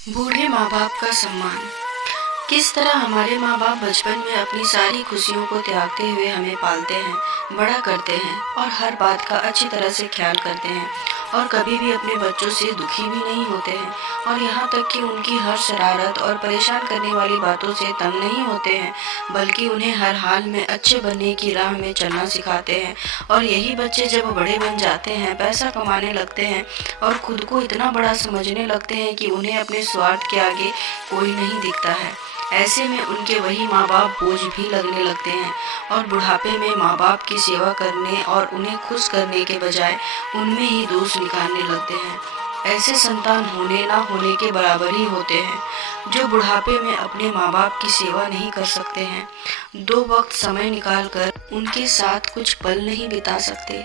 बूढ़े माँ बाप का सम्मान। किस तरह हमारे माँ बाप बचपन में अपनी सारी खुशियों को त्यागते हुए हमें पालते हैं, बड़ा करते हैं और हर बात का अच्छी तरह से ख्याल करते हैं और कभी भी अपने बच्चों से दुखी भी नहीं होते हैं और यहाँ तक कि उनकी हर शरारत और परेशान करने वाली बातों से तंग नहीं होते हैं, बल्कि उन्हें हर हाल में अच्छे बनने की राह में चलना सिखाते हैं। और यही बच्चे जब बड़े बन जाते हैं, पैसा कमाने लगते हैं और खुद को इतना बड़ा समझने लगते हैं कि उन्हें अपने स्वार्थ के आगे कोई नहीं दिखता है। ऐसे में उनके वही माँ बाप बोझ भी लगने लगते हैं और बुढ़ापे में माँ बाप की सेवा करने और उन्हें खुश करने के बजाय उनमें ही दोष निकालने लगते हैं। ऐसे संतान होने ना होने के बराबर ही होते हैं जो बुढ़ापे में अपने माँ बाप की सेवा नहीं कर सकते हैं, दो वक्त समय निकालकर उनके साथ कुछ पल नहीं बिता सकते।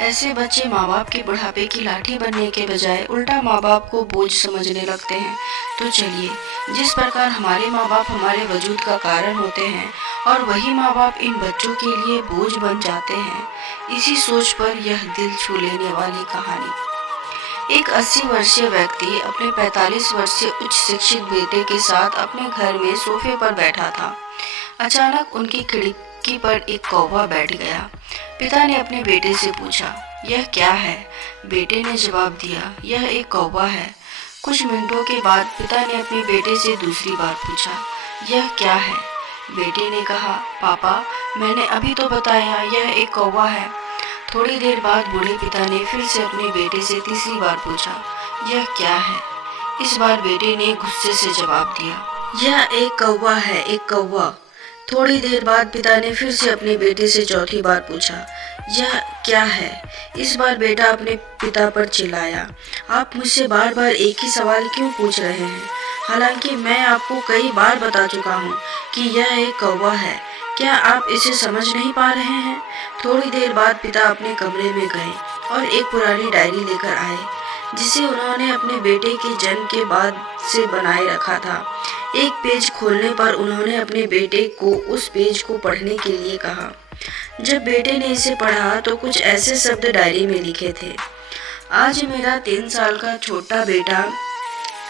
ऐसे बच्चे माँ बाप के बुढ़ापे की लाठी बनने के बजाय उल्टा माँ बाप को बोझ समझने लगते हैं। तो चलिए, जिस प्रकार हमारे माँ बाप हमारे वजूद का कारण होते हैं और वही माँ बाप इन बच्चों के लिए बोझ बन जाते हैं, इसी सोच पर यह दिल छू लेने वाली कहानी। एक 80 वर्षीय व्यक्ति अपने 45 वर्षीय उच्च शिक्षित बेटे के साथ अपने घर में सोफे पर बैठा था। अचानक उनकी खिड़की पर एक कौवा बैठ गया। पिता ने अपने बेटे से पूछा, यह क्या है? बेटे ने जवाब दिया, यह एक कौवा है। कुछ मिनटों के बाद पिता ने अपने बेटे से दूसरी बार पूछा, यह क्या है? बेटे ने कहा, पापा, मैंने अभी तो बताया यह एक कौवा है। थोड़ी देर बाद बूढ़े पिता ने फिर से अपने बेटे से तीसरी बार पूछा, यह क्या है? इस बार बेटे ने गुस्से से जवाब दिया, यह एक कौवा है, एक कौवा। थोड़ी देर बाद पिता ने फिर से अपने बेटे से चौथी बार पूछा, यह क्या है? इस बार बेटा अपने पिता पर चिल्लाया, आप मुझसे बार बार एक ही सवाल क्यों पूछ रहे हैं? हालांकि मैं आपको कई बार बता चुका हूँ कि यह एक कौवा है। क्या आप इसे समझ नहीं पा रहे हैं? थोड़ी देर बाद पिता अपने कमरे में गए और एक पुरानी डायरी लेकर आए जिसे उन्होंने अपने बेटे के जन्म के बाद से बनाए रखा था। एक पेज खोलने पर उन्होंने अपने बेटे को उस पेज को पढ़ने के लिए कहा। जब बेटे ने इसे पढ़ा तो कुछ ऐसे शब्द डायरी में लिखे थे, आज मेरा 3 साल का छोटा बेटा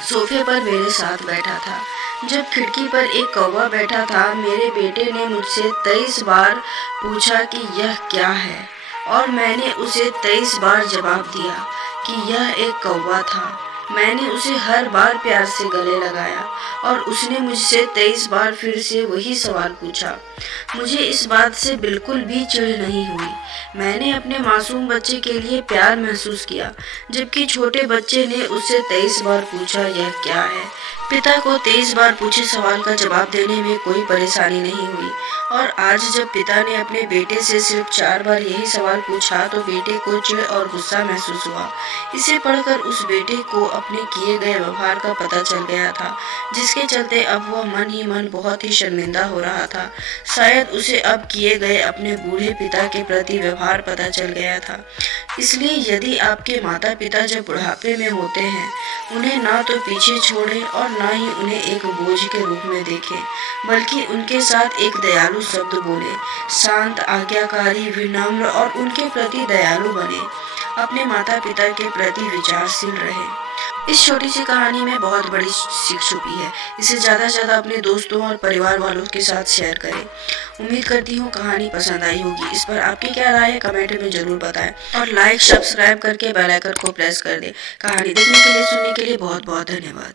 सोफे पर मेरे साथ बैठा था। जब खिड़की पर एक कौवा बैठा था, मेरे बेटे ने मुझसे 23 बार पूछा कि यह क्या है और मैंने उसे 23 बार जवाब दिया कि यह एक कौवा था। मैंने उसे हर बार प्यार से गले लगाया और उसने मुझसे 23 बार फिर से वही सवाल पूछा। मुझे इस बात से बिल्कुल भी चिढ़ नहीं हुई। मैंने अपने मासूम बच्चे के लिए प्यार महसूस किया, जबकि छोटे बच्चे ने उससे 23 बार पूछा, यह क्या है? पिता को 23 बार पूछे सवाल का जवाब देने में कोई परेशानी नहीं हुई और आज जब पिता ने अपने बेटे से सिर्फ 4 बार यही सवाल पूछा तो बेटे को चिढ़ और गुस्सा महसूस हुआ। इसे पढ़कर उस बेटे को अपने किए गए व्यवहार का पता चल गया था, जिसके चलते अब वह मन ही मन बहुत ही शर्मिंदा हो रहा था। शायद उसे अब किए गए अपने बूढ़े पिता के प्रति व्यवहार पता चल गया था। इसलिए यदि आपके माता पिता जब बुढ़ापे में होते हैं, उन्हें ना तो पीछे छोड़ें और ना ही उन्हें एक बोझ के रूप में देखें, बल्कि उनके साथ एक दयालु शब्द बोले, शांत, आज्ञाकारी, विनम्र और उनके प्रति दयालु बने। अपने माता पिता के प्रति विचारशील रहें। इस छोटी सी कहानी में बहुत बड़ी सीख छुपी है। इसे ज़्यादा से ज़्यादा अपने दोस्तों और परिवार वालों के साथ शेयर करें। उम्मीद करती हूँ कहानी पसंद आई होगी। इस पर आपकी क्या राय है कमेंट में ज़रूर बताएं और लाइक सब्सक्राइब करके बेल आइकन को प्रेस कर दें। कहानी देखने के लिए, सुनने के लिए बहुत बहुत धन्यवाद।